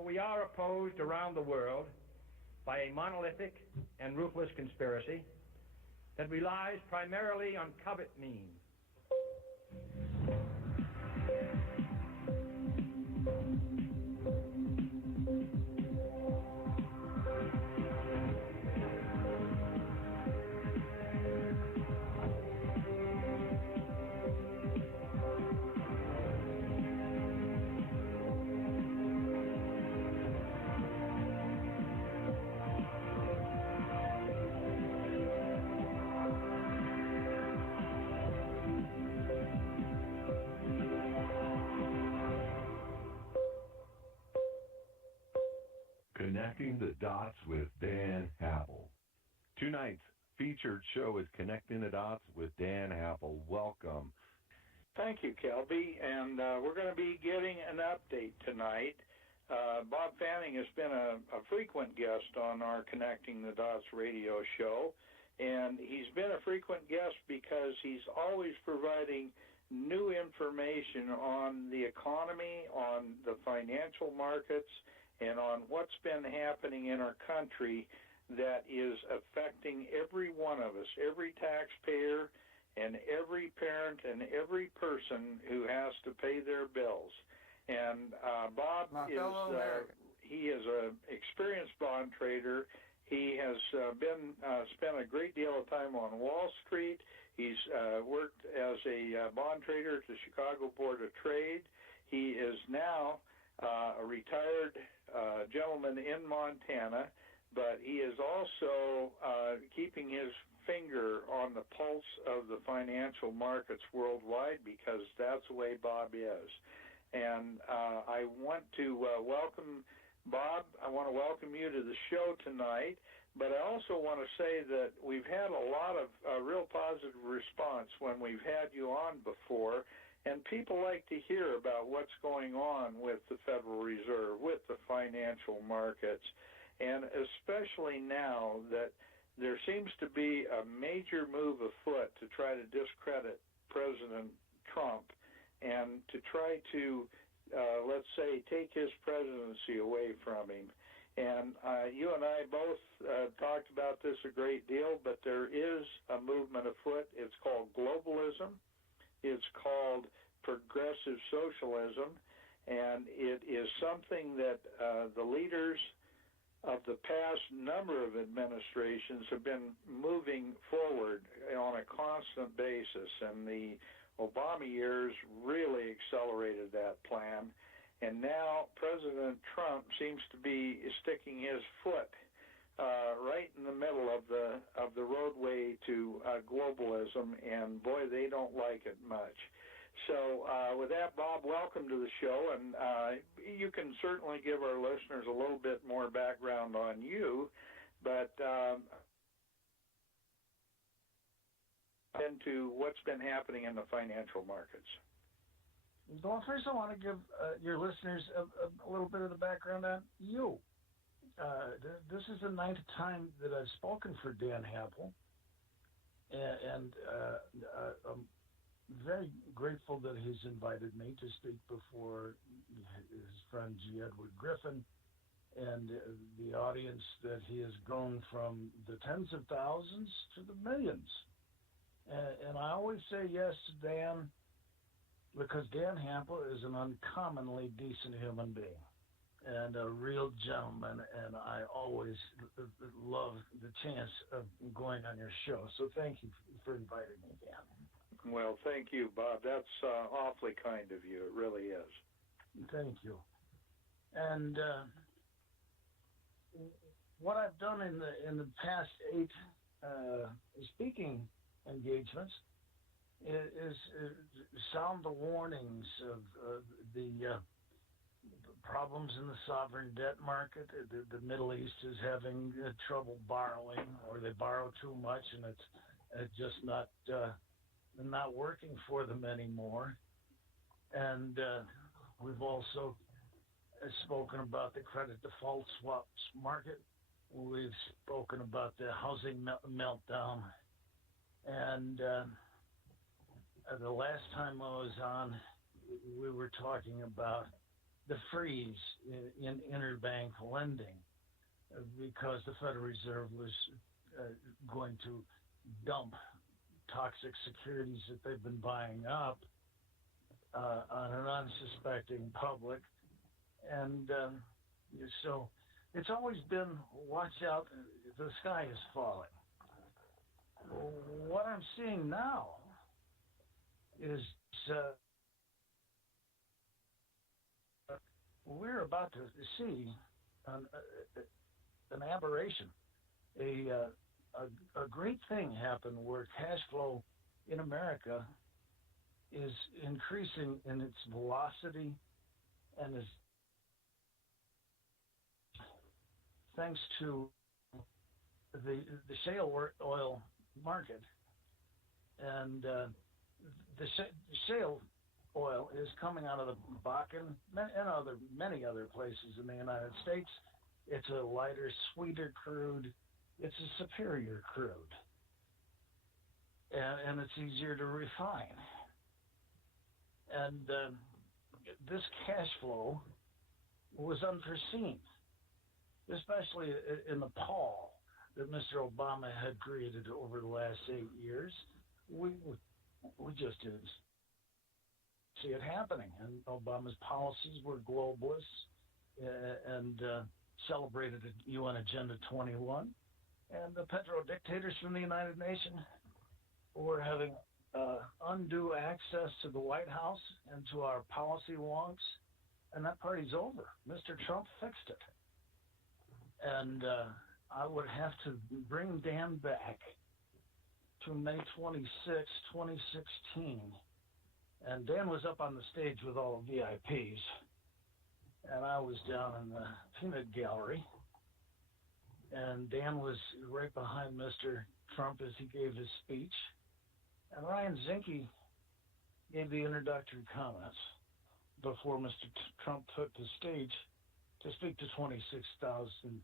For we are opposed around the world by a monolithic and ruthless conspiracy that relies primarily on covert means. Connecting the Dots with Dan Happel. Tonight's featured show is Connecting the Dots with Dan Happel. Welcome. Thank you, Kelby. And we're going to be getting an update tonight. Bob Fanning has been a frequent guest on our Connecting the Dots radio show, and he's been a frequent guest because he's always providing new information on the economy, on the financial markets, and on what's been happening in our country that is affecting every one of us, every taxpayer and every parent and every person who has to pay their bills. And Bob he is an experienced bond trader. He has spent a great deal of time on Wall Street. He's worked as a bond trader at the Chicago Board of Trade. He is now a retired gentleman in Montana, but he is also keeping his finger on the pulse of the financial markets worldwide, because that's the way Bob is. And I want to welcome Bob. I want to welcome you to the show tonight, but I also want to say that we've had a lot of real positive response when we've had you on before. And people like to hear about what's going on with the Federal Reserve, with the financial markets, and especially now that there seems to be a major move afoot to try to discredit President Trump and to try to, let's say, take his presidency away from him. And you and I both talked about this a great deal, but there is a movement afoot. It's called globalism. It's called progressive socialism, and it is something that the leaders of the past number of administrations have been moving forward on a constant basis, and the Obama years really accelerated that plan. And now President Trump seems to be sticking his foot right in the middle of the roadway to globalism, and boy, they don't like it much. So with that, Bob, welcome to the show, and you can certainly give our listeners a little bit more background on you, but into what's been happening in the financial markets. Well, first I want to give your listeners a little bit of the background on you. This is the ninth time that I've spoken for Dan Happel, and I'm very grateful that he's invited me to speak before his friend G. Edward Griffin and the audience that he has grown from the tens of thousands to the millions. And I always say yes to Dan because Dan Happel is an uncommonly decent human being and a real gentleman, and I always love the chance of going on your show. So thank you for inviting me, Dan. Well, thank you, Bob. That's awfully kind of you. It really is. Thank you. And what I've done in the past 8 speaking engagements is sound the warnings of the problems in the sovereign debt market. The Middle East is having trouble borrowing, or they borrow too much, and it's just not working for them anymore. And we've also spoken about the credit default swaps market. We've spoken about the housing meltdown. And the last time I was on, we were talking about the freeze in interbank lending because the Federal Reserve was going to dump toxic securities that they've been buying up on an unsuspecting public. And so it's always been, watch out, the sky is falling. What I'm seeing now is we're about to see an aberration, a great thing happen where cash flow in America is increasing in its velocity and is thanks to the shale oil market. And the shale oil is coming out of the Bakken and many other places in the United States. It's a lighter, sweeter crude. It's a superior crude. And it's easier to refine. And this cash flow was unforeseen, especially in the pall that Mr. Obama had created over the last 8 years. We just didn't see it happening. And Obama's policies were globalist and celebrated at UN Agenda 21. And the petro-dictators from the United Nations were having undue access to the White House and to our policy wonks. And that party's over. Mr. Trump fixed it. And I would have to bring Dan back to May 26, 2016. And Dan was up on the stage with all the VIPs. And I was down in the peanut gallery. And Dan was right behind Mr. Trump as he gave his speech. And Ryan Zinke gave the introductory comments before Mr. Trump took the stage to speak to 26,000,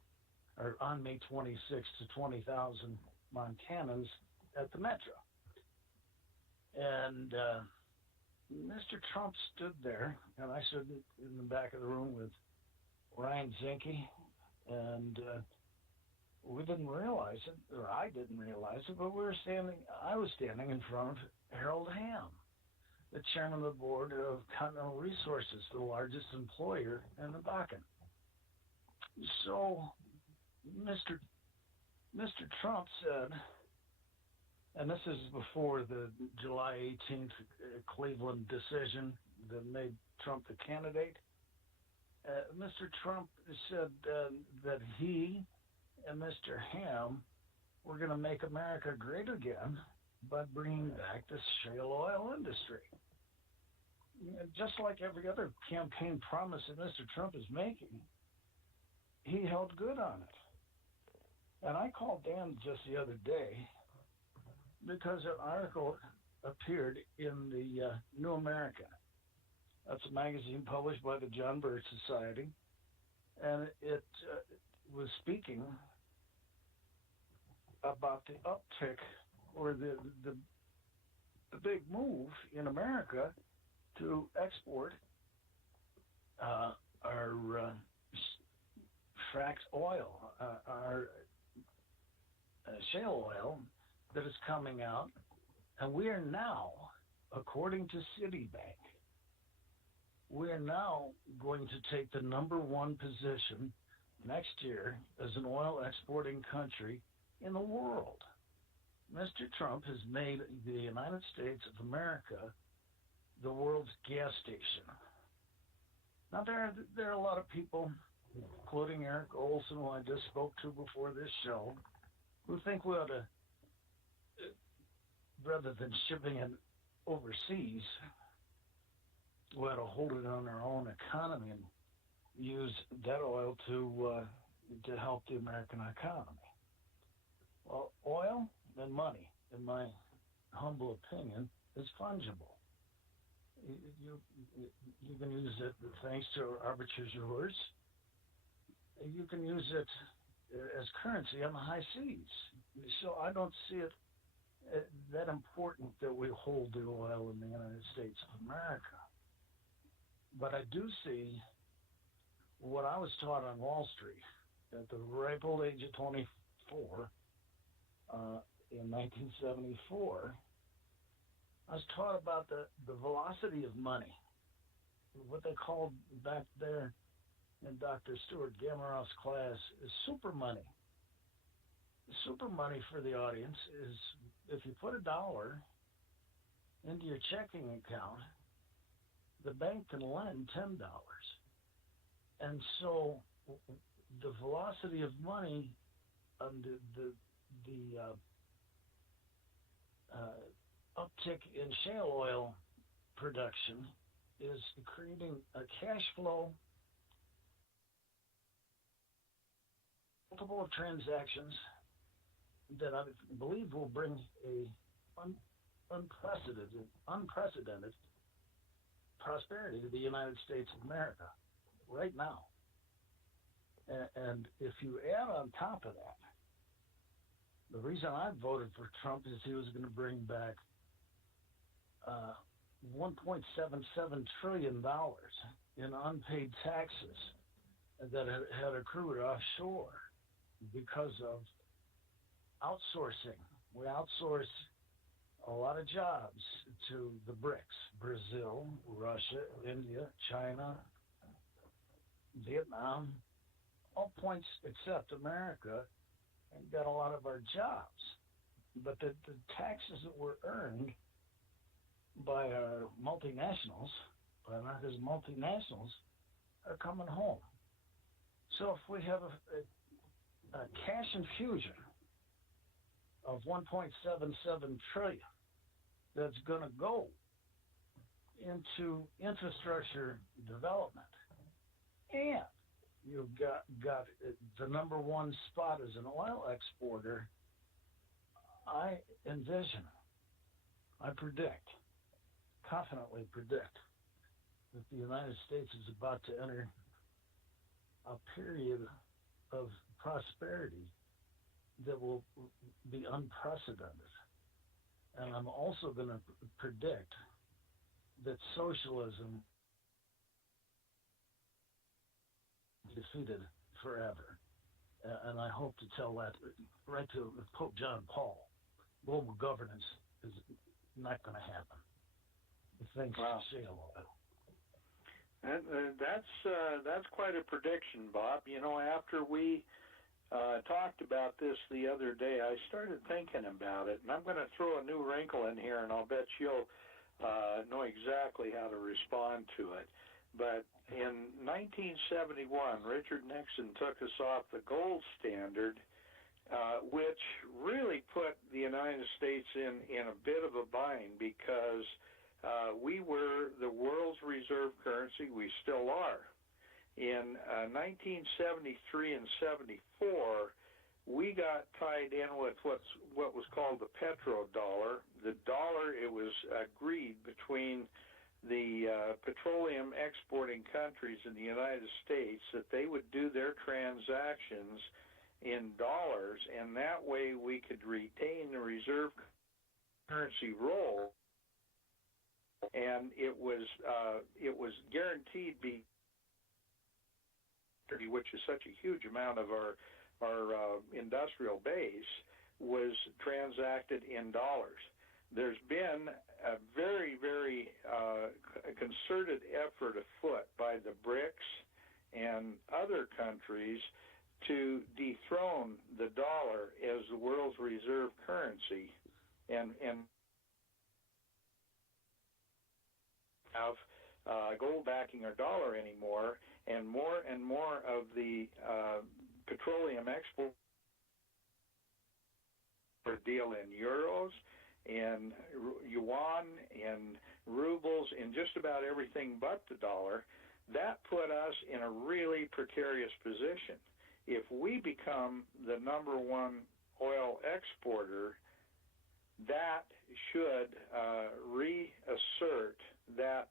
or on May 26 to 20,000 Montanans at the Metro. And Mr. Trump stood there, and I stood in the back of the room with Ryan Zinke, and we didn't realize it, or I didn't realize it, but I was standing in front of Harold Hamm, the chairman of the board of Continental Resources, the largest employer in the Bakken. So Mr. Trump said, and this is before the July 18th Cleveland decision that made Trump the candidate, Mr. Trump said that he and Mr. Hamm were going to make America great again by bringing back the shale oil industry. Just like every other campaign promise that Mr. Trump is making, he held good on it. And I called Dan just the other day because an article appeared in the New American. That's a magazine published by the John Birch Society. And it was speaking about the uptick or the big move in America to export our fracked oil, our shale oil that is coming out. And we are now, according to Citibank, we are now going to take the #1 position next year as an oil exporting country in the world. Mr. Trump has made the United States of America the world's gas station. Now, there are a lot of people, including Eric Olson, who I just spoke to before this show, who think we ought to, rather than shipping it overseas, we ought to hold it on our own economy and use that oil to help the American economy. Well, oil and money, in my humble opinion, is fungible. You can use it thanks to arbitrageurs. You can use it as currency on the high seas. So I don't see it that important that we hold the oil in the United States of America. But I do see what I was taught on Wall Street at the ripe old age of 24 in 1974, I was taught about the velocity of money, what they called back there in Dr. Stuart Gameroff's class is super money. Super money for the audience is if you put $1 into your checking account, the bank can lend $10. And so the velocity of money, the uptick in shale oil production is creating a cash flow, multiple of transactions that I believe will bring a unprecedented prosperity to the United States of America right now. And if you add on top of that, the reason I voted for Trump is he was going to bring back $1.77 trillion in unpaid taxes that had accrued offshore because of outsourcing. We outsource a lot of jobs to the BRICS: Brazil, Russia, India, China, Vietnam, all points except America, and got a lot of our jobs. But the taxes that were earned by our multinationals, by America's multinationals, are coming home. So if we have a cash infusion of $1.77 trillion that's going to go into infrastructure development, and you've got the number one spot as an oil exporter, I envision, I predict, confidently predict, that the United States is about to enter a period of prosperity that will be unprecedented. And I'm also going to predict that socialism is defeated forever. And I hope to tell that right to Pope John Paul. Global governance is not going to happen. Thanks to shale oil. That's quite a prediction, Bob. You know, after we talked about this the other day, I started thinking about it, and I'm going to throw a new wrinkle in here, and I'll bet you'll know exactly how to respond to it. But in 1971, Richard Nixon took us off the gold standard, which really put the United States in a bit of a bind because we were the world's reserve currency. We still are. In 1973 and 74, we got tied in with what was called the petrodollar. The dollar, it was agreed between the petroleum exporting countries in the United States that they would do their transactions in dollars, and that way we could retain the reserve currency role. And it was guaranteed which is such a huge amount of our industrial base, was transacted in dollars. There's been a very, very concerted effort afoot by the BRICS and other countries to dethrone the dollar as the world's reserve currency and have gold backing our dollar anymore, and more of the petroleum export deal in euros and yuan and rubles and just about everything but the dollar. That put us in a really precarious position. If we become the number one oil exporter, that should reassert that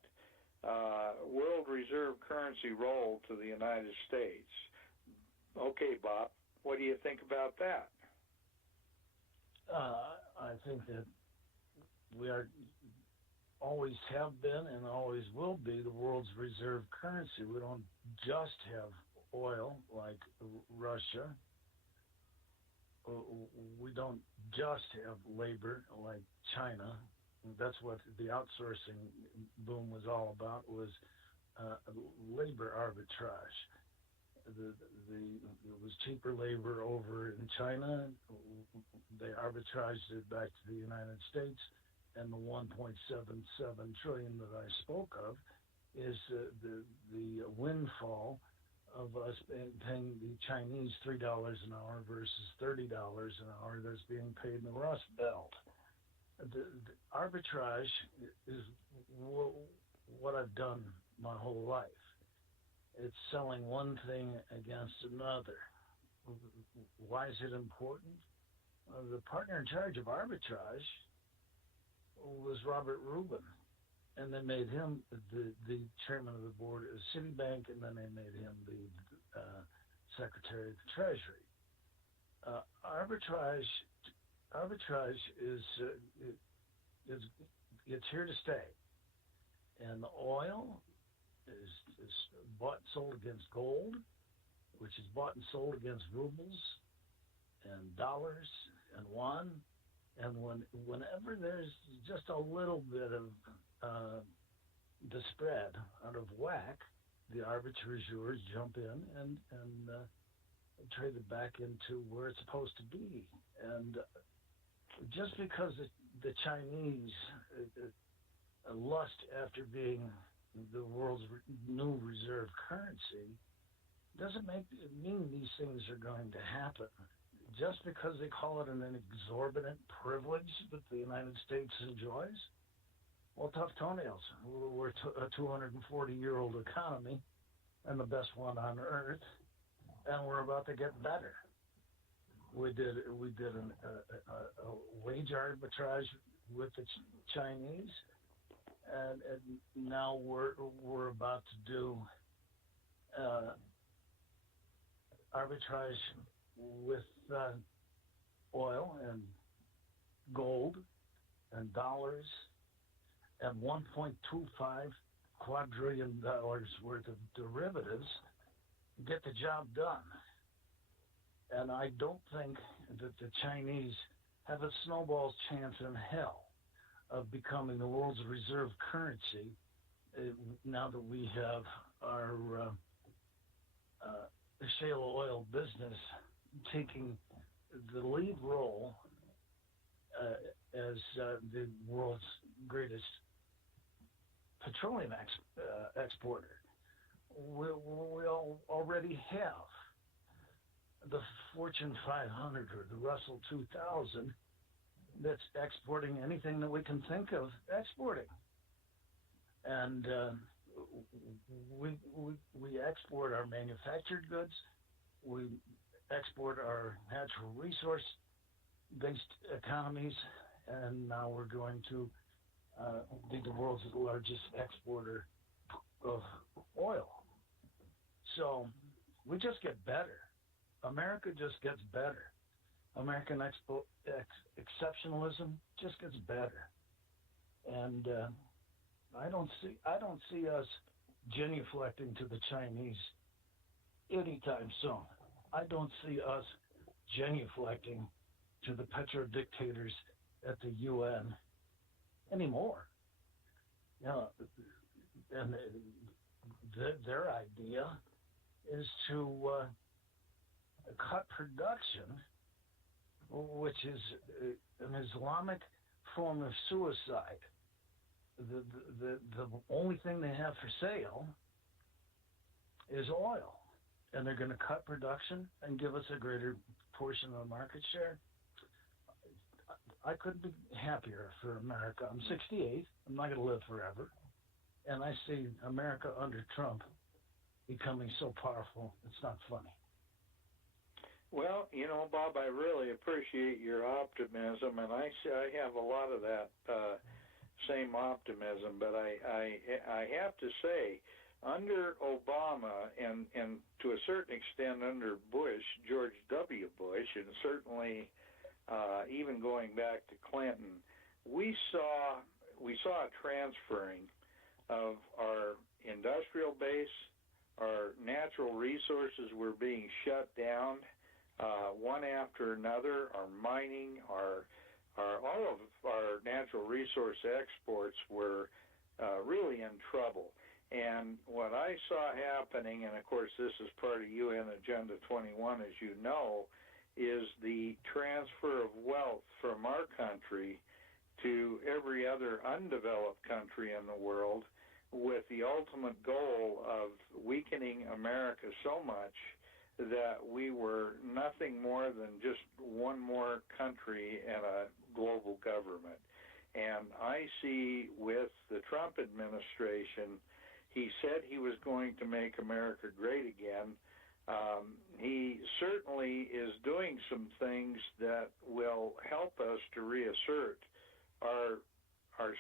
world reserve currency role to the United States. Okay, Bob, what do you think about that? I think that we always have been and always will be the world's reserve currency. We don't just have oil like Russia. We don't just have labor like China. That's what the outsourcing boom was all about, was labor arbitrage. It was cheaper labor over in China. They arbitraged it back to the United States, and the 1.77 trillion that I spoke of is the windfall of us paying the Chinese $3 an hour versus $30 an hour that's being paid in the Rust Belt. The arbitrage is what I've done my whole life. It's selling one thing against another. Why is it important? The partner in charge of arbitrage was Robert Rubin, and they made him the chairman of the board of Citibank, and then they made him the Secretary of the Treasury. Arbitrage is it's here to stay, and the oil is bought and sold against gold, which is bought and sold against rubles and dollars and yuan. And whenever there's just a little bit of the spread out of whack, the arbitrageurs jump in and trade it back into where it's supposed to be. And just because the Chinese lust after being the world's new reserve currency doesn't mean these things are going to happen. Just because they call it an exorbitant privilege that the United States enjoys, well, tough toenails. We're a 240-year-old economy and the best one on earth, and we're about to get better. We did a wage arbitrage with the Chinese, and now we're about to do arbitrage with oil and gold and dollars and $1.25 quadrillion worth of derivatives get the job done. And I don't think that the Chinese have a snowball's chance in hell of becoming the world's reserve currency now that we have our shale oil business taking the lead role as the world's greatest petroleum exporter. We already have the Fortune 500 or the Russell 2000 that's exporting anything that we can think of exporting. And we export our manufactured goods, we export our natural resource-based economies, and now we're going to be the world's largest exporter of oil. So we just get better. America just gets better. American exceptionalism just gets better. And I don't see us genuflecting to the Chinese anytime soon. I don't see us genuflecting to the petro-dictators at the UN anymore. You know, and their idea is to cut production, which is an Islamic form of suicide. The only thing they have for sale is oil, and they're going to cut production and give us a greater portion of the market share. I couldn't be happier for America. I'm 68. I'm not going to live forever. And I see America under Trump becoming so powerful, it's not funny. Well, you know, Bob, I really appreciate your optimism, and I have a lot of that same optimism, but I have to say, under Obama and to a certain extent under Bush, George W. Bush, and certainly even going back to Clinton, we saw a transferring of our industrial base, Our natural resources were being shut down one after another. Our mining, all of our natural resource exports were really in trouble. And what I saw happening, and of course this is part of UN Agenda 21, as you know, is the transfer of wealth from our country to every other undeveloped country in the world, with the ultimate goal of weakening America so much that we were nothing more than just one more country and a global government. And I see with the Trump administration, he said he was going to make America great again. He certainly is doing some things that will help us to reassert our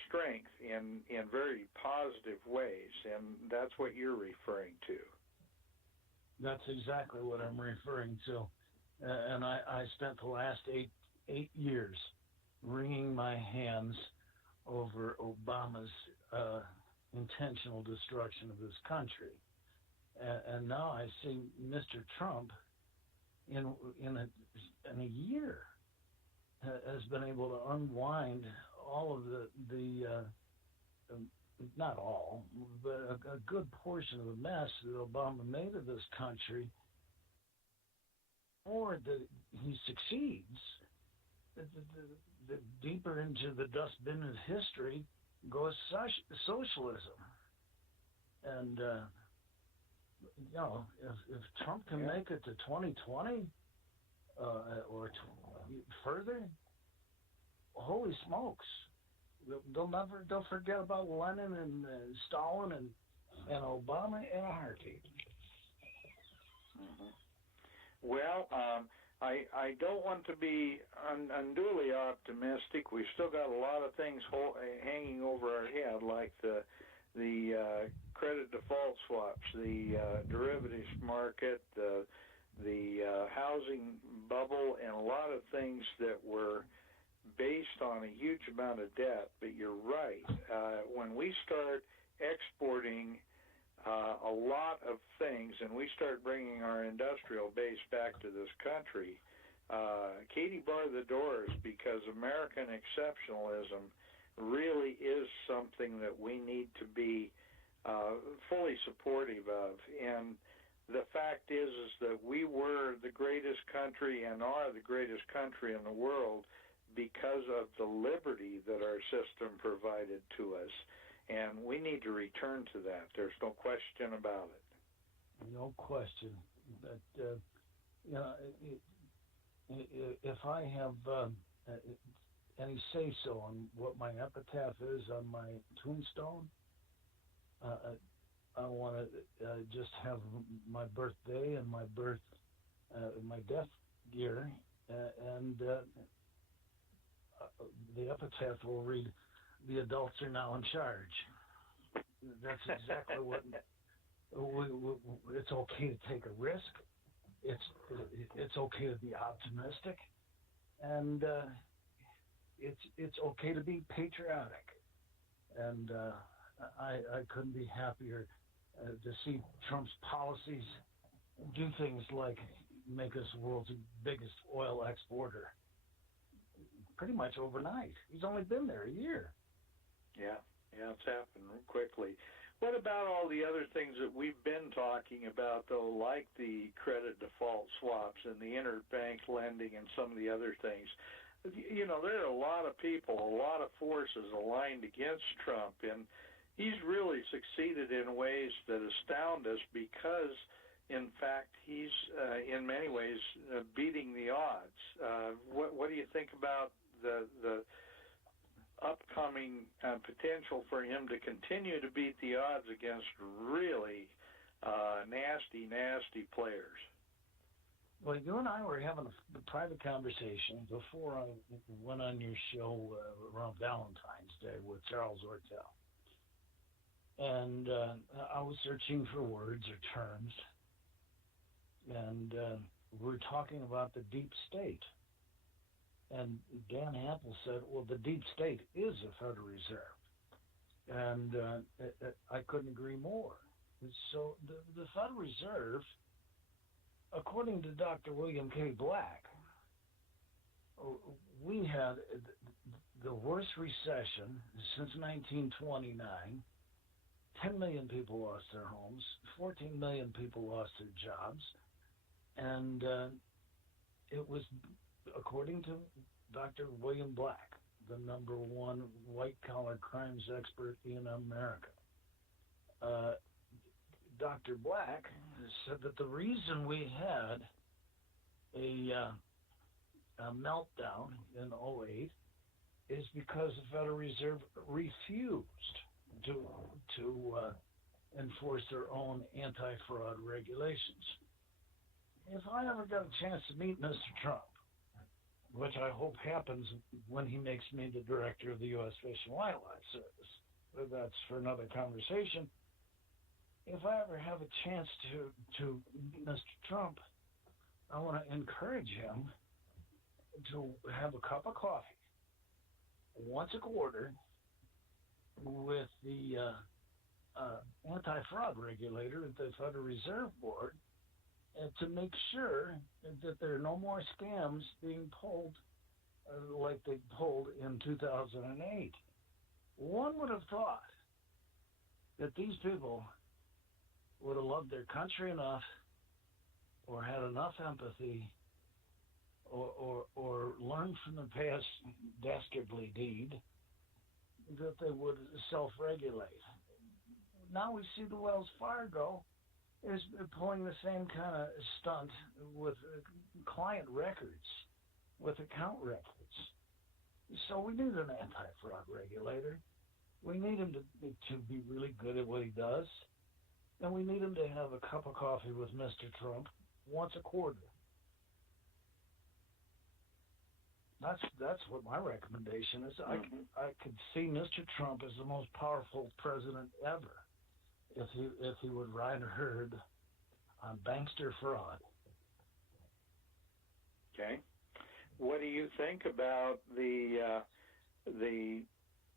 strength in very positive ways, and that's what you're referring to. That's exactly what I'm referring to. And I spent the last eight years wringing my hands over Obama's intentional destruction of this country. And now I see Mr. Trump in a year has been able to unwind all of the not all, but a good portion of the mess that Obama made of this country. Or that he succeeds, the deeper into the dustbin of history goes socialism. And if Trump can make it to 2020 or further, holy smokes! They'll forget about Lenin and Stalin and Obama in a heartbeat. Mm-hmm. Well, I don't want to be unduly optimistic. We've still got a lot of things hanging over our head, like the credit default swaps, the derivatives market, the housing bubble, and a lot of things that were based on a huge amount of debt. But you're right. When we start exporting a lot of things, and we start bringing our industrial base back to this country, Katie bar the doors, because American exceptionalism really is something that we need to be fully supportive of. And the fact is that we were the greatest country and are the greatest country in the world because of the liberty that our system provided to us. And we need to return to that. There's no question about it. No question. But, if I have any say-so on what my epitaph is on my tombstone, I want to just have my birthday and my death year, and the epitaph will read, "The adults are now in charge." That's exactly what. It's okay to take a risk. It's okay to be optimistic, and it's okay to be patriotic. And I couldn't be happier to see Trump's policies do things like make us the world's biggest oil exporter pretty much overnight. He's only been there a year. Yeah, it's happened quickly. What about all the other things that we've been talking about, though, like the credit default swaps and the interbank lending and some of the other things? You know, there are a lot of people, a lot of forces aligned against Trump, and he's really succeeded in ways that astound us because, in fact, he's in many ways beating the odds. What do you think about the upcoming potential for him to continue to beat the odds against really nasty players? Well, you and I were having a private conversation before I went on your show around Valentine's Day with Charles Ortel. And I was searching for words or terms, and we were talking about the deep state. And Dan Hampel said, well, the deep state is the Federal Reserve. And I couldn't agree more. So the Federal Reserve, according to Dr. William K. Black, we had the worst recession since 1929. 10 million people lost their homes, 14 million people lost their jobs, and it was, according to Dr. William Black, the number one white-collar crimes expert in America. Dr. Black said that the reason we had a meltdown in 2008 is because the Federal Reserve refused to enforce their own anti-fraud regulations. If I ever got a chance to meet Mr. Trump, which I hope happens when he makes me the director of the U.S. Fish and Wildlife Service, but that's for another conversation. If I ever have a chance to meet Mr. Trump, I want to encourage him to have a cup of coffee once a quarter with the anti-fraud regulator at the Federal Reserve Board, and to make sure that there are no more scams being pulled like they pulled in 2008. One would have thought that these people would have loved their country enough, or had enough empathy, or learned from the past dastardly deed, that they would self-regulate. Now we see the Wells Fargo is pulling the same kind of stunt with client records, with account records. So we need an anti-fraud regulator. We need him to be really good at what he does. And we need him to have a cup of coffee with Mr. Trump once a quarter. That's what my recommendation is. Mm-hmm. I could see Mr. Trump as the most powerful president ever if he would ride herd on bankster fraud. Okay. What do you think about the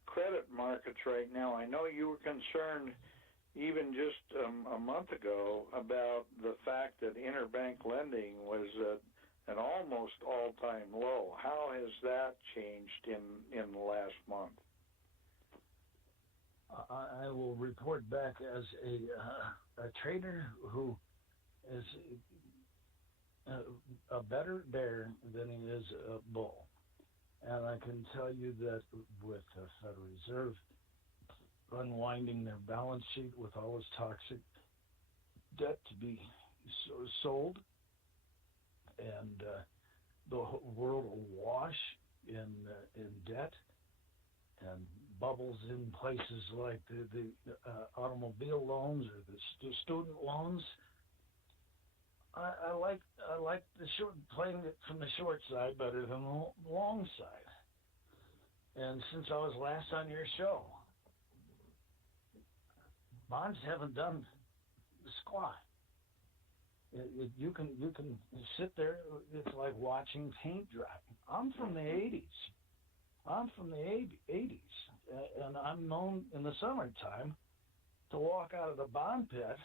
credit markets right now? I know you were concerned even just a month ago about the fact that interbank lending was an almost all-time low. How has that changed in the last month? I will report back as a trader who is a better bear than he is a bull. And I can tell you that with the Federal Reserve unwinding their balance sheet with all this toxic debt to be sold, and the world awash in debt and bubbles in places like the automobile loans or the student loans. I like the playing it from the short side better than the long side. And since I was last on your show, bonds haven't done squat. You can sit there. It's like watching paint dry. I'm from the 80s. And I'm known in the summertime to walk out of the bond pit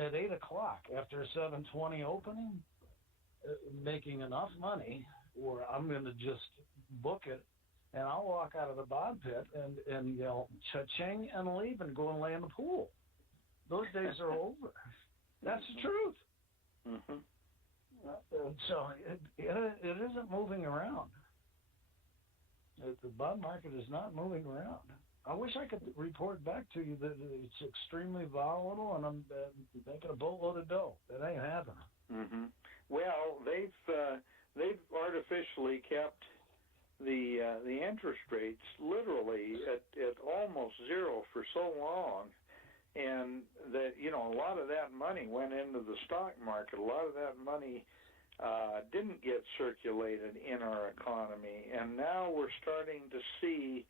at 8 o'clock after a 7:20 opening, making enough money where I'm going to just book it, and I'll walk out of the bond pit and yell cha-ching and leave and go and lay in the pool. Those days are over. That's the truth. Mm-hmm. So it isn't moving around. The bond market is not moving around. I wish I could report back to you that it's extremely volatile and I'm making a boatload of dough. That ain't happening. Mm-hmm. Well, they've artificially kept the interest rates literally at almost zero for so long, and that a lot of that money went into the stock market. A lot of that money didn't get circulated in our economy, and now we're starting to see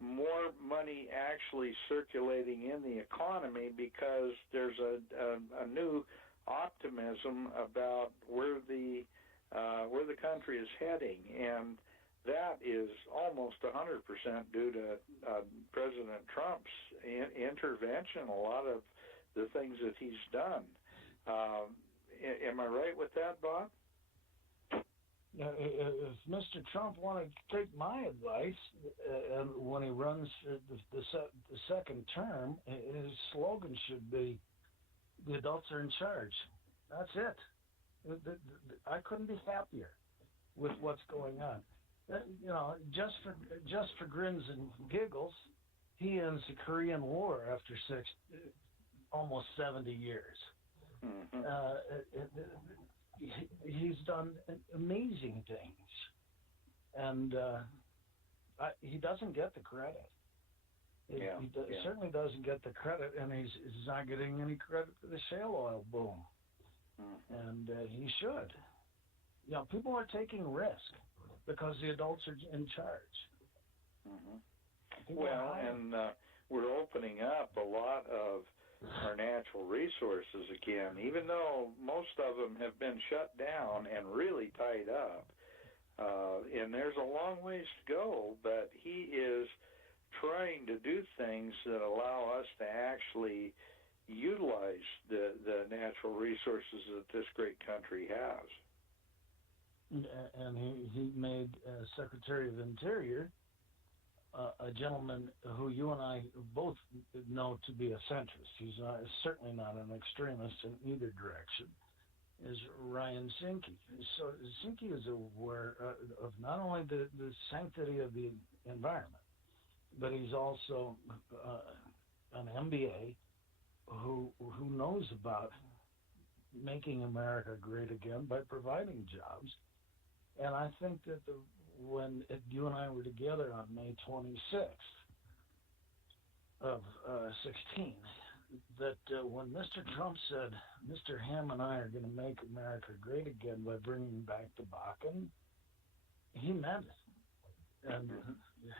more money actually circulating in the economy because there's a new optimism about where the country is heading, and that is almost 100% due to President Trump's intervention. A lot of the things that he's done. Am I right with that, Bob? If Mr. Trump wanted to take my advice, when he runs the second term, his slogan should be, "The adults are in charge." That's it. I couldn't be happier with what's going on. Just for grins and giggles, he ends the Korean War after almost 70 years. Mm-hmm. He's done amazing things, and he doesn't get the credit. He certainly doesn't get the credit, and he's not getting any credit for the shale oil boom. Mm-hmm. And he should. People are taking risk because the adults are in charge. Mm-hmm. Well, and we're opening up a lot of our natural resources again, even though most of them have been shut down and really tied up. And there's a long ways to go, but he is trying to do things that allow us to actually utilize the natural resources that this great country has. And he made Secretary of Interior a gentleman who you and I both know to be a centrist. He's certainly not an extremist in either direction, is Ryan Zinke. So Zinke is aware of not only the sanctity of the environment, but he's also an MBA who knows about making America great again by providing jobs. And I think that when you and I were together on May 26th of 16, that when Mr. Trump said, Mr. Ham and I are going to make America great again by bringing back the Bakken, he meant it. And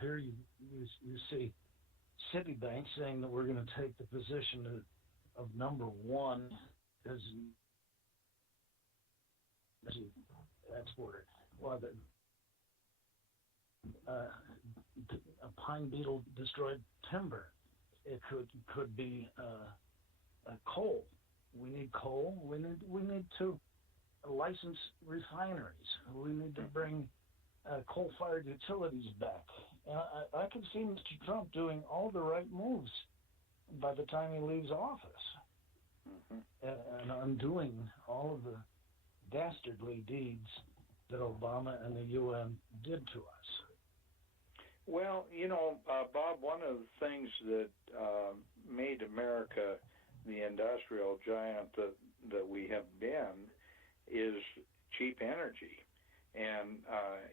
here you see Citibank saying that we're going to take the position of number one as exporter. Well, a pine beetle destroyed timber. It could be coal. We need coal. We need to license refineries. We need to bring coal-fired utilities back. I can see Mr. Trump doing all the right moves by the time he leaves office, and undoing all of the dastardly deeds that Obama and the UN did to us. Well, Bob, one of the things that made America the industrial giant that we have been is cheap energy. And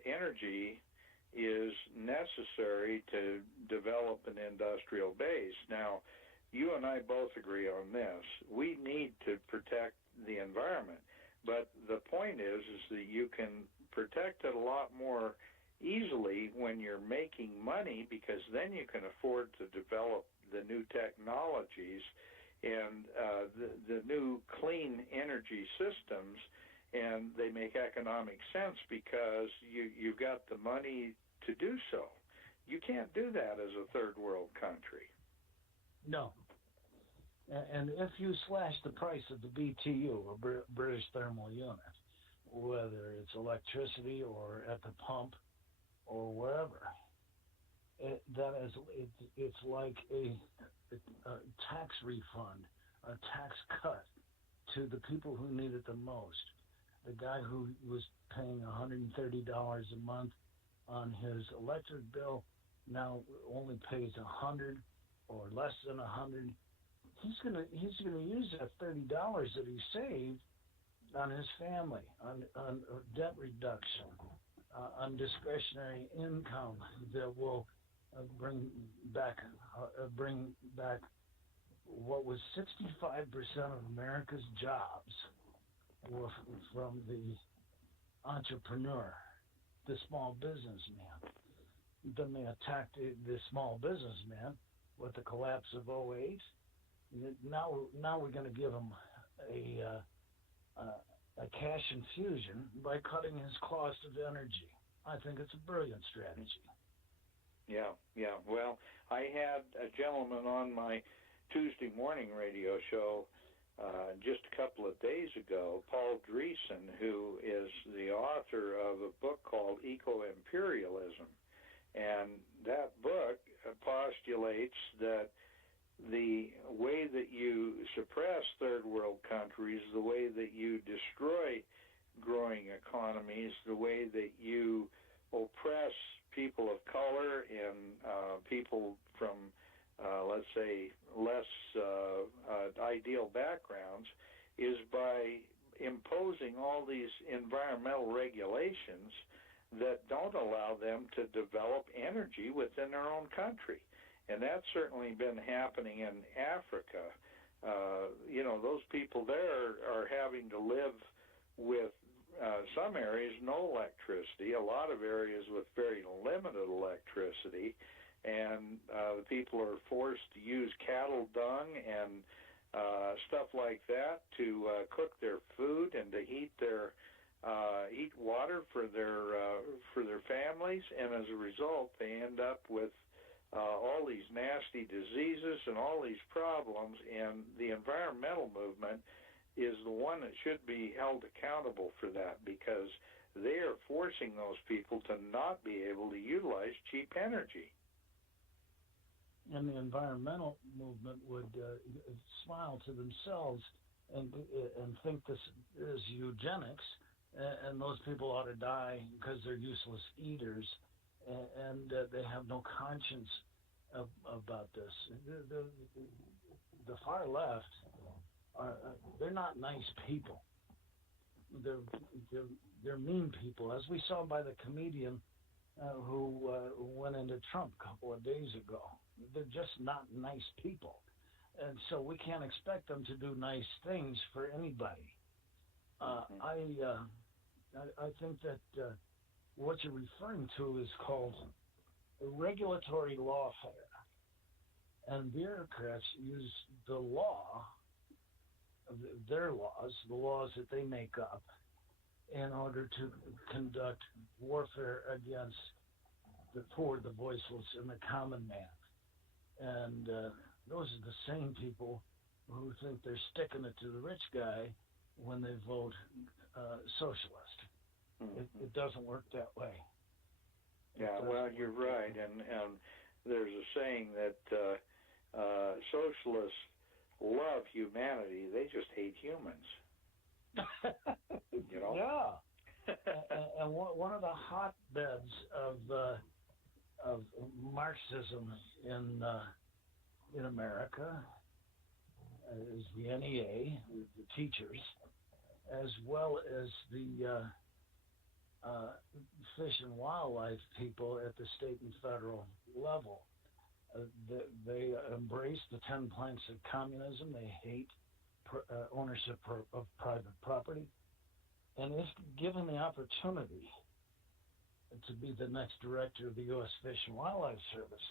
energy is necessary to develop an industrial base. Now, you and I both agree on this. We need to protect the environment. But the point is that you can protect it a lot more easily when you're making money, because then you can afford to develop the new technologies and the new clean energy systems, and they make economic sense because you've got the money to do so. You can't do that as a third world country. No. And if you slash the price of the BTU, or British Thermal Unit, whether it's electricity or at the pump or wherever, it's like a tax refund, a tax cut to the people who need it the most. The guy who was paying $130 a month on his electric bill now only pays $100 or less than $100. He's gonna use that $30 that he saved on his family, on debt reduction, on discretionary income that will bring back what was 65% of America's jobs were from the entrepreneur, the small businessman. Then they attacked the small businessman with the collapse of 2008. Now we're going to give him a cash infusion by cutting his cost of energy. I think it's a brilliant strategy. Yeah. Well, I had a gentleman on my Tuesday morning radio show just a couple of days ago, Paul Dreesen, who is the author of a book called Eco-Imperialism. And that book postulates that the way that you suppress third world countries, the way that you destroy growing economies, the way that you oppress people of color and people from, let's say, less ideal backgrounds, is by imposing all these environmental regulations that don't allow them to develop energy within their own country. And that's certainly been happening in Africa. Those people there are having to live with some areas no electricity, a lot of areas with very limited electricity, and the people are forced to use cattle dung and stuff like that to cook their food and to heat water for their families, and as a result, they end up with all these nasty diseases and all these problems. And the environmental movement is the one that should be held accountable for that, because they are forcing those people to not be able to utilize cheap energy. And the environmental movement would smile to themselves and think this is eugenics, and those people ought to die because they're useless eaters, and they have no conscience about this. The far left they're not nice people. They're mean people, as we saw by the comedian who went into Trump a couple of days ago. They're just not nice people, and so we can't expect them to do nice things for anybody. I think that what you're referring to is called regulatory lawfare, and bureaucrats use the law, their laws, the laws that they make up, in order to conduct warfare against the poor, the voiceless, and the common man. And those are the same people who think they're sticking it to the rich guy when they vote socialist. It doesn't work that way. Yeah, well, you're right. And there's a saying that socialists love humanity. They just hate humans. Yeah. And one of the hotbeds of Marxism in America is the NEA, the teachers, as well as the fish and wildlife people at the state and federal level. They embrace the 10 planks of communism. They hate ownership of private property. And if given the opportunity to be the next director of the U.S. Fish and Wildlife Service,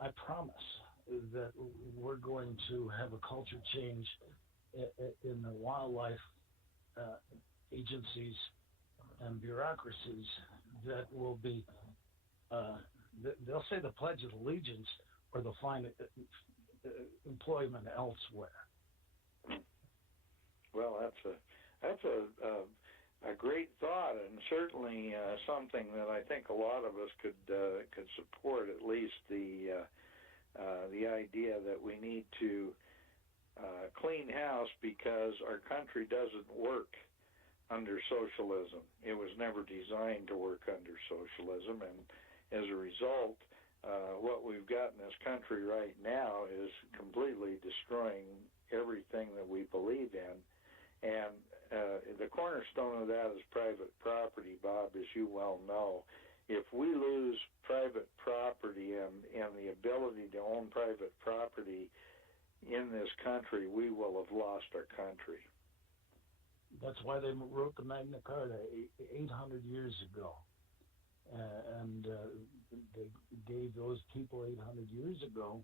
I promise that we're going to have a culture change in the wildlife agencies and bureaucracies that will be, they'll say the Pledge of Allegiance, or they'll find employment elsewhere. Well, that's a great thought, and certainly something that I think a lot of us could support. At least the idea that we need to clean house because our country doesn't work under socialism. It was never designed to work under socialism, and as a result, what we've got in this country right now is completely destroying everything that we believe in. And the cornerstone of that is private property, Bob, as you well know. If we lose private property and the ability to own private property in this country, we will have lost our country. That's why they wrote the Magna Carta 800 years ago. And they gave those people 800 years ago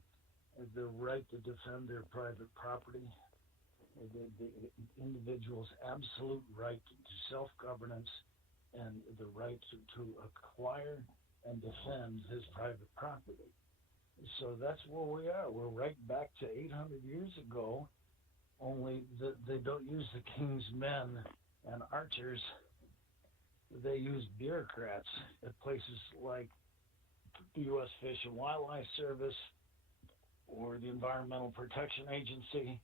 the right to defend their private property, the individual's absolute right to self-governance, and the right to acquire and defend his private property. So that's where we are. We're right back to 800 years ago, only they don't use the king's men and archers. They use bureaucrats at places like the U.S. Fish and Wildlife Service or the Environmental Protection Agency.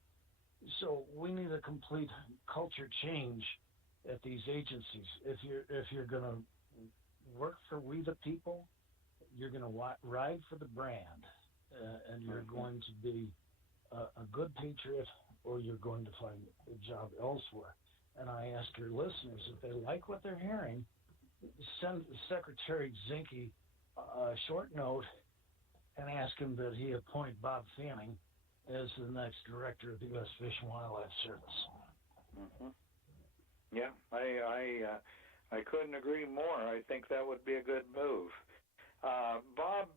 So we need a complete culture change at these agencies. If you're going to work for we the people, you're going to ride for the brand, and you're going to be a good patriot, or you're going to find a job elsewhere. And I ask your listeners, if they like what they're hearing, send Secretary Zinke a short note and ask him that he appoint Bob Fanning as the next director of the U.S. Fish and Wildlife Service. Mm-hmm. Yeah, I couldn't agree more. I think that would be a good move. Bob,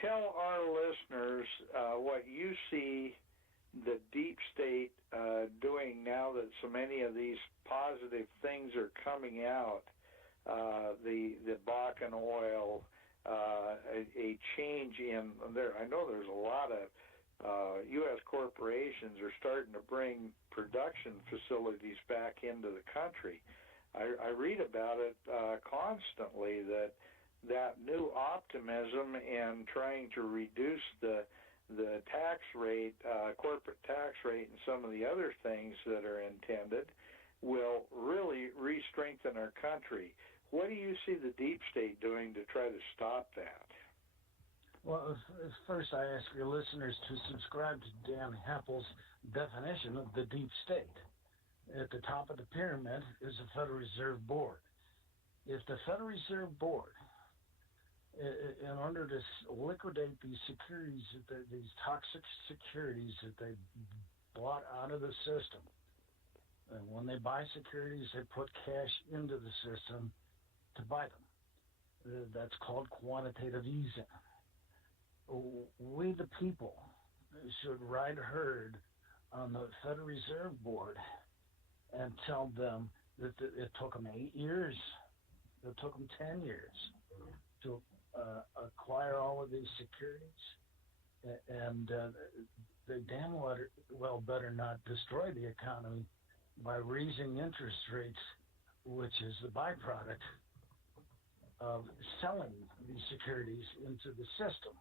tell our listeners what you see the deep state doing now that so many of these positive things are coming out. The Bakken oil, a change in there. I know there's a lot of U.S. corporations are starting to bring production facilities back into the country. I read about it constantly, that new optimism and trying to reduce the tax rate, corporate tax rate, and some of the other things that are intended will really re-strengthen our country. What do you see the deep state doing to try to stop that? Well, first I ask your listeners to subscribe to Dan Happel's definition of the deep state. At the top of the pyramid is the Federal Reserve Board. If the Federal Reserve Board, in order to liquidate these securities, these toxic securities that they bought out of the system, and when they buy securities, they put cash into the system to buy them. That's called quantitative easing. We, the people, should ride herd on the Federal Reserve Board and tell them that it took them 8 years, it took them 10 years to acquire all of these securities, and they damn well better not destroy the economy by raising interest rates, which is the byproduct of selling these securities into the system.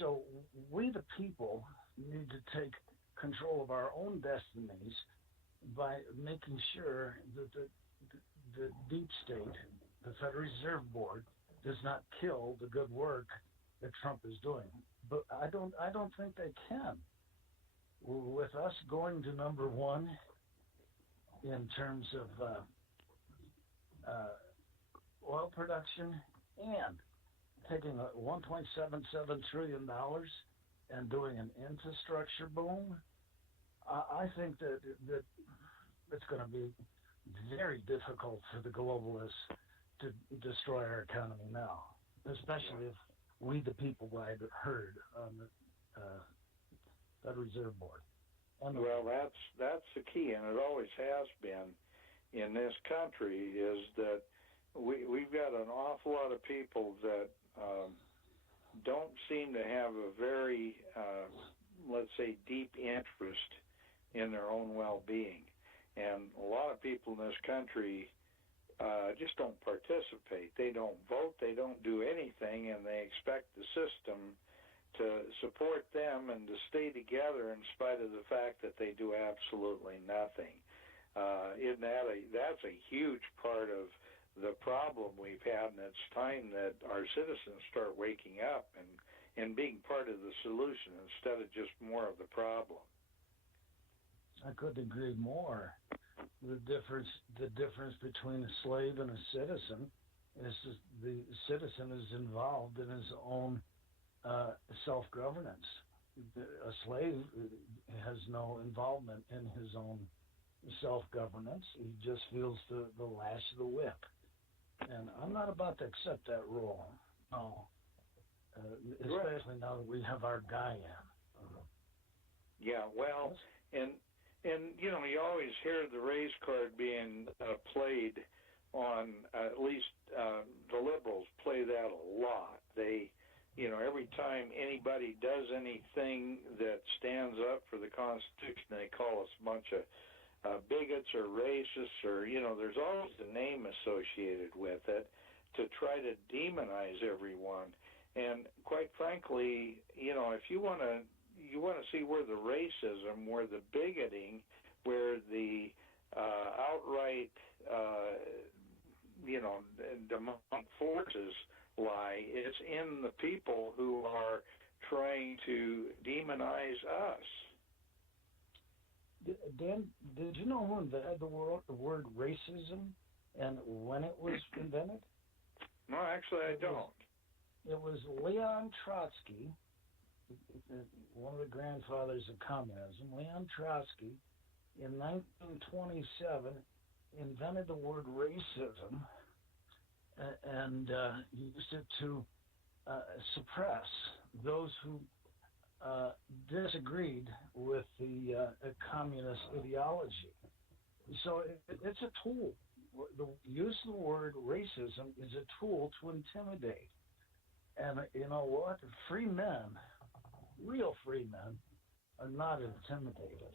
So we, the people, need to take control of our own destinies by making sure that the deep state, the Federal Reserve Board, does not kill the good work that Trump is doing. But I don't think they can. With us going to number one in terms of oil production and taking $1.77 trillion and doing an infrastructure boom, I think that it's going to be very difficult for the globalists to destroy our economy now, especially if we, the people, ride herd on the Federal Reserve Board. Well, that's the key, and it always has been in this country, is that we've got an awful lot of people that don't seem to have a very, let's say, deep interest in their own well-being. And a lot of people in this country just don't participate. They don't vote. They don't do anything, and they expect the system to support them and to stay together in spite of the fact that they do absolutely nothing. That's a huge part of the problem we've had, and it's time that our citizens start waking up and being part of the solution instead of just more of the problem. I couldn't agree more. The difference between a slave and a citizen is the citizen is involved in his own self-governance. A slave has no involvement in his own self-governance. He just feels the lash of the whip. And I'm not about to accept that role. No. Especially now that we have our guy in. Yeah, well, and you know, you always hear the race card being played on, at least the liberals play that a lot. They every time anybody does anything that stands up for the Constitution, they call us a bunch of bigots or racists, or there's always a name associated with it to try to demonize everyone. And quite frankly, if you want to see where the racism, where the bigoting, where the outright demonic forces lie, it's in the people who are trying to demonize us. Dan, did you know who invented the word racism and when it was invented? No, actually I don't. It was Leon Trotsky, one of the grandfathers of communism. Leon Trotsky, in 1927, invented the word racism and used it to suppress those who disagreed with the communist ideology. So it's a tool. The use of the word racism is a tool to intimidate. And you know what? Free men, real free men, are not intimidated.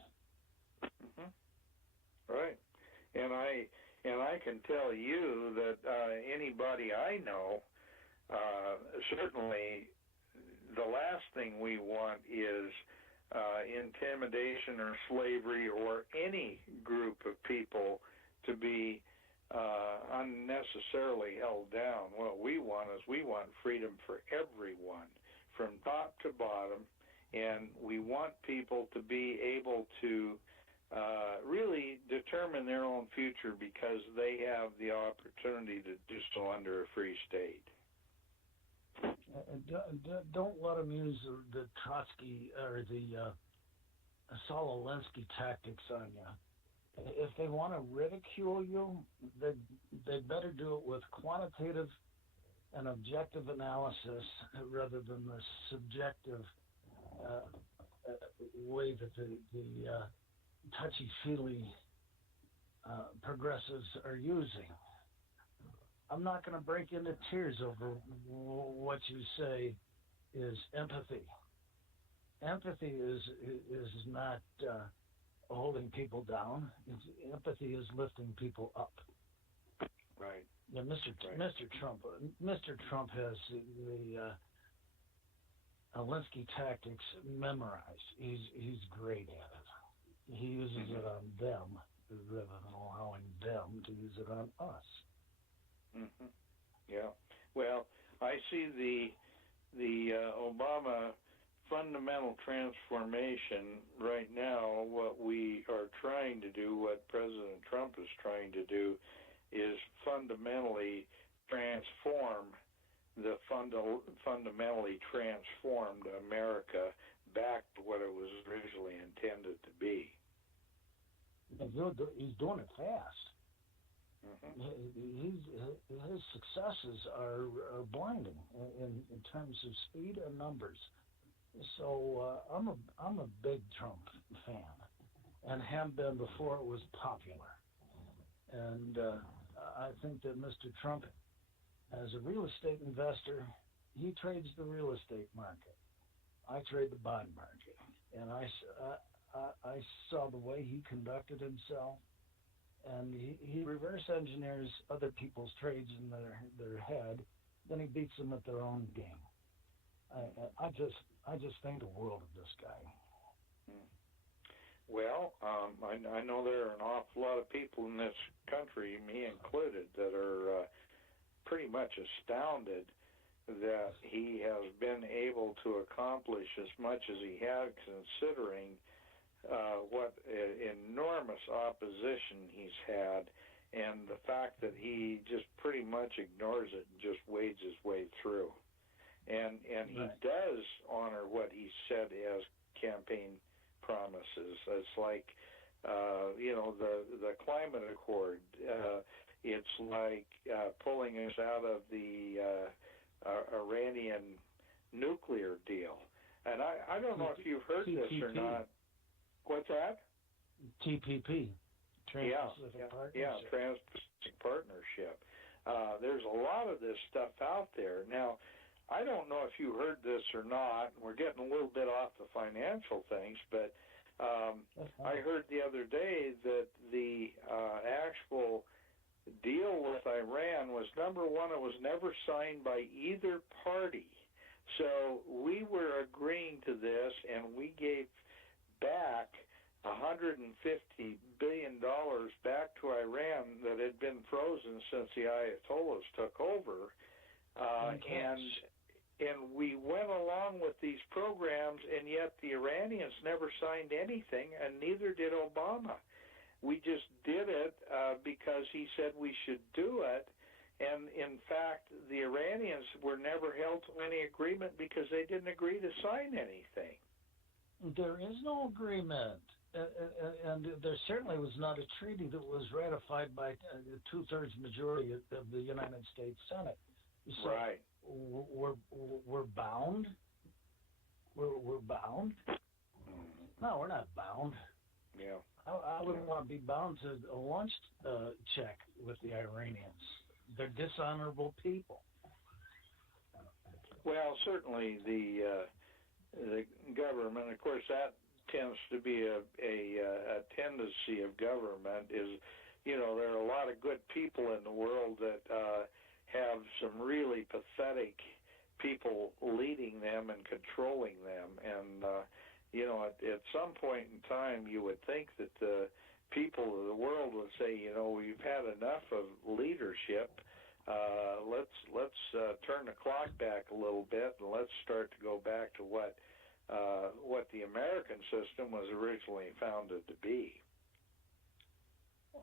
Mm-hmm. Right. And I can tell you that anybody I know, certainly the last thing we want is intimidation or slavery or any group of people to be unnecessarily held down. What we want freedom for everyone from top to bottom, and we want people to be able to really determine their own future because they have the opportunity to do so under a free state. Don't let them use the Trotsky or the Solinsky tactics on you. If they want to ridicule you, they better do it with quantitative and objective analysis rather than the subjective way that the touchy-feely progressives are using. I'm not going to break into tears over what you say is empathy. Empathy is not holding people down. Empathy is lifting people up. Right. Yeah, Mr. Trump has the Alinsky tactics memorized. He's great at it. He uses it on them rather than allowing them to use it on us. Mm-hmm. Yeah. Well, I see the Obama fundamental transformation right now. What we are trying to do, what President Trump is trying to do, is fundamentally transform the fundamentally transformed America back to what it was originally intended to be. He's doing it fast. Mm-hmm. His successes are blinding in terms of speed and numbers. So I'm a big Trump fan, and have been before it was popular. And I think that Mr. Trump, as a real estate investor, he trades the real estate market. I trade the bond market, and I saw the way he conducted himself, and he reverse engineers other people's trades in their head, then he beats them at their own game. I just think the world of this guy. Well, I know there are an awful lot of people in this country, me included, that are pretty much astounded that he has been able to accomplish as much as he has, considering what enormous opposition he's had, and the fact that he just pretty much ignores it and just wades his way through. And he does honor what he said as campaign promises. It's like, the climate accord. It's like pulling us out of the Iranian nuclear deal. And I don't know if you've heard this or not. What's that? TPP. Trans-Pacific Partnership. Yeah, Trans-Pacific Partnership. There's a lot of this stuff out there. Now, I don't know if you heard this or not. We're getting a little bit off the financial things, but I heard the other day that the actual deal with Iran was, number one, it was never signed by either party. So we were agreeing to this, and we gave back $150 billion back to Iran that had been frozen since the Ayatollahs took over. And we went along with these programs, and yet the Iranians never signed anything, and neither did Obama. We just did it because he said we should do it. And, in fact, the Iranians were never held to any agreement because they didn't agree to sign anything. There is no agreement. And there certainly was not a treaty that was ratified by the two-thirds majority of the United States Senate. So right. We're bound? We're bound? No, we're not bound. Yeah. I wouldn't want to be bound to a lunch check with the Iranians. They're dishonorable people. Well, certainly the government, of course, that tends to be a tendency of government is, there are a lot of good people in the world that have some really pathetic people leading them and controlling them. And, at some point in time, you would think that the people of the world would say, we've had enough of leadership. Let's turn the clock back a little bit, and let's start to go back to what the American system was originally founded to be.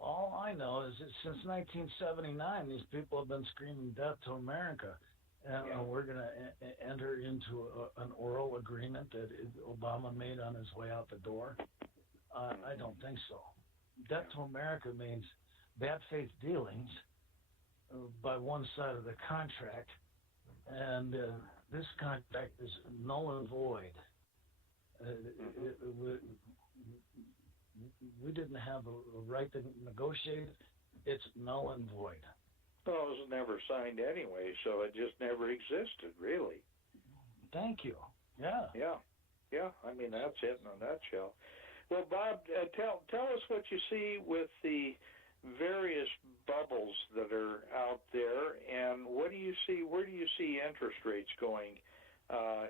All I know is that since 1979, these people have been screaming death to America. And we're going to enter into an oral agreement that Obama made on his way out the door. I don't think so. Death to America means bad faith dealings by one side of the contract, and this contract is null and void. We didn't have a right to negotiate. It's null and void. Well, it was never signed anyway, so it just never existed, really. Thank you. Yeah. Yeah. I mean, that's it in a nutshell. Well, Bob, tell us what you see with the various bubbles that are out there, and what do you see? Where do you see interest rates going?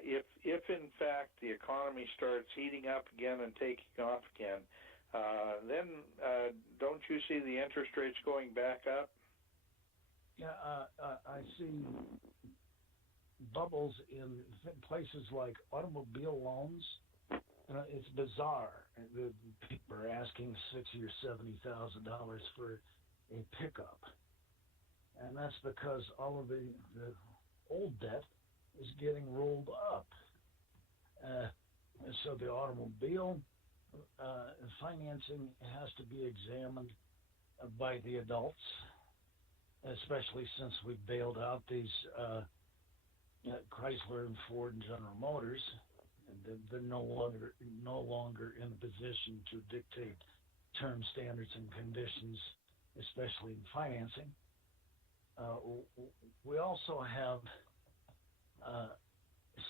If in fact the economy starts heating up again and taking off again, then don't you see the interest rates going back up? Yeah, I see bubbles in places like automobile loans. It's bizarre. The people are asking $60,000 or $70,000 for a pickup, and that's because all of the old debt is getting rolled up. And so the automobile financing has to be examined by the adults, especially since we bailed out these Chrysler and Ford and General Motors, and they're no longer in a position to dictate term standards and conditions, especially in financing. We also have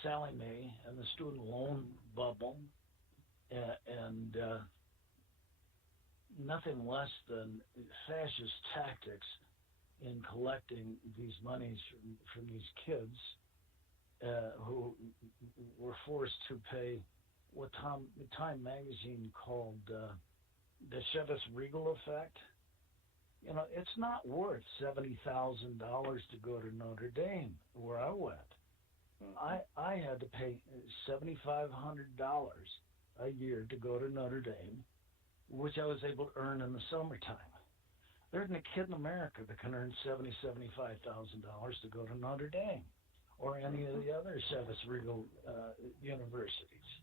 Sallie Mae and the student loan bubble, and nothing less than fascist tactics in collecting these monies from these kids who were forced to pay what Time magazine called the Chivas Regal effect. It's not worth $70,000 to go to Notre Dame, where I went. I had to pay $7,500 a year to go to Notre Dame, which I was able to earn in the summertime. There isn't a kid in America that can earn $75,000 to go to Notre Dame or any of the other Chivas Regal universities.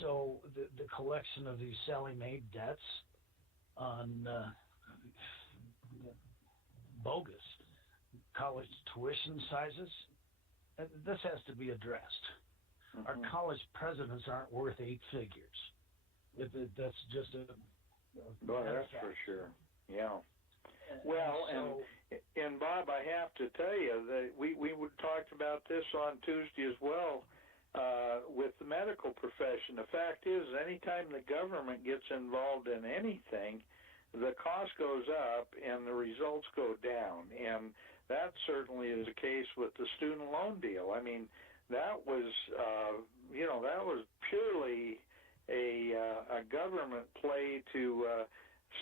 So the collection of these Sallie Mae debts on bogus college tuition sizes, this has to be addressed. Mm-hmm. Our college presidents aren't worth 8 figures. That's just a that's fact. For sure. Yeah. Well, and Bob, I have to tell you that we talked about about this on Tuesday as well with the medical profession. The fact is, anytime the government gets involved in anything, the cost goes up and the results go down. And that certainly is the case with the student loan deal. I mean, that was, that was purely a government play to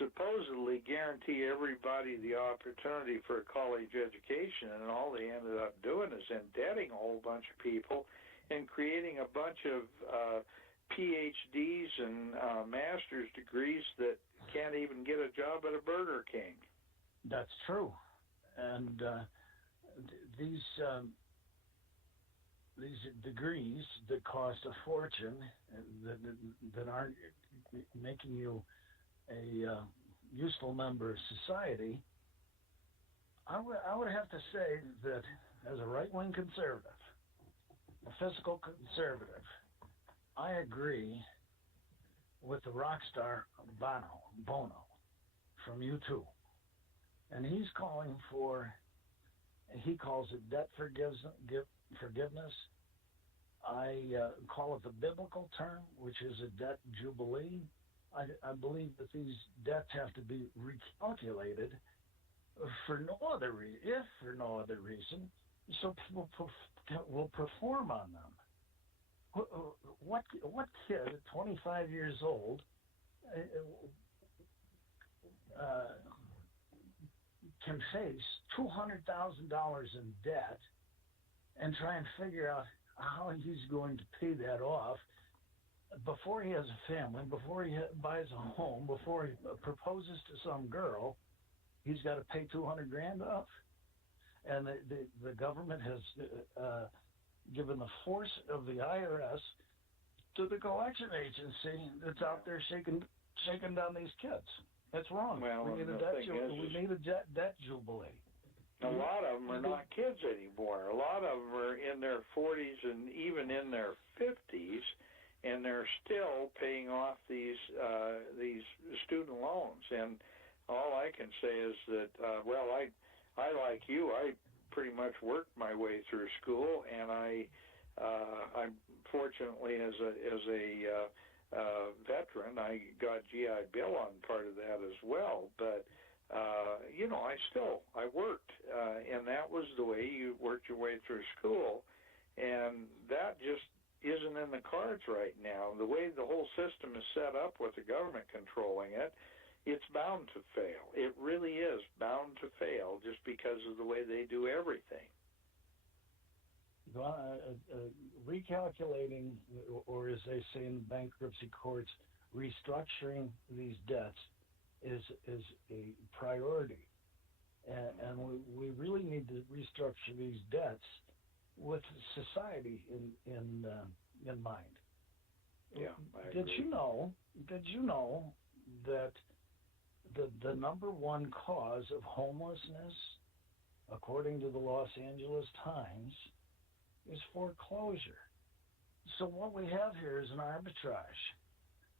supposedly guarantee everybody the opportunity for a college education, and all they ended up doing is indebting a whole bunch of people and creating a bunch of PhDs and master's degrees that can't even get a job at a Burger King. That's true. And these degrees that cost a fortune, that aren't making you a useful member of society, I would have to say that as a right-wing conservative, a fiscal conservative, I agree with the rock star Bono from U2. And he's calling for, he calls it debt forgiveness. I call it the biblical term, which is a debt jubilee. I believe that these debts have to be recalculated for no other reason, so people will perform on them. What kid at 25 years old can face $200,000 in debt and try and figure out how he's going to pay that off before he has a family, before he buys a home, before he proposes to some girl? He's got to pay $200,000 off, and the government has given the force of the IRS to the collection agency that's out there shaking down these kids. That's wrong. Well, we need a debt jubilee. A lot of them are not kids anymore. A lot of them are in their 40s and even in their 50s, and they're still paying off these student loans. And all I can say is that, I like you, I pretty much worked my way through school, and I'm fortunately as a veteran, I got GI Bill on part of that as well. But I worked, and that was the way you worked your way through school, and that just isn't in the cards right now. The way the whole system is set up with the government controlling it, it's bound to fail. It really is bound to fail just because of the way they do everything. Recalculating, or as they say in the bankruptcy courts, restructuring these debts is a priority. And we really need to restructure these debts with society in mind. Yeah, I agree. Did you know that the number one cause of homelessness, according to the Los Angeles Times, is foreclosure? So what we have here is an arbitrage.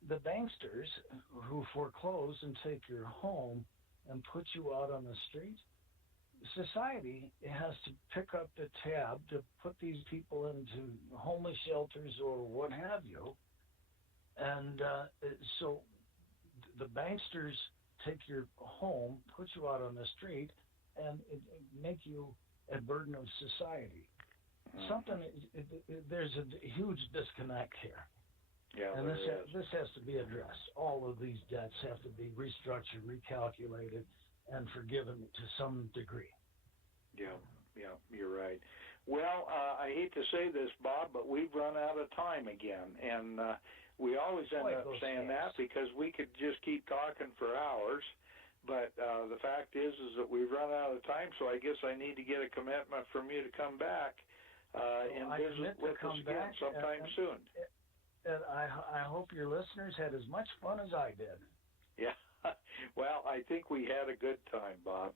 The banksters who foreclose and take your home and put you out on the street, society has to pick up the tab to put these people into homeless shelters or what have you. And so the banksters take your home, put you out on the street, and make you a burden of society. There's a huge disconnect here. Yeah, and this has to be addressed. All of these debts have to be restructured, recalculated, and forgiven to some degree. Yeah, you're right. Well, I hate to say this, Bob, but we've run out of time again, and we always end up saying that because we could just keep talking for hours. But the fact is that we've run out of time, so I guess I need to get a commitment from you to come back and visit with us again sometime soon. And I hope your listeners had as much fun as I did. Yeah. Well, I think we had a good time, Bob.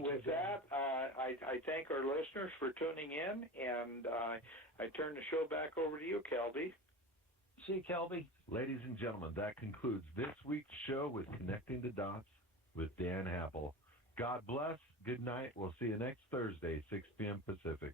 With that, I thank our listeners for tuning in, and I turn the show back over to you, Kelby. See you, Kelby. Ladies and gentlemen, that concludes this week's show with Connecting the Dots with Dan Happel. God bless. Good night. We'll see you next Thursday, 6 p.m. Pacific.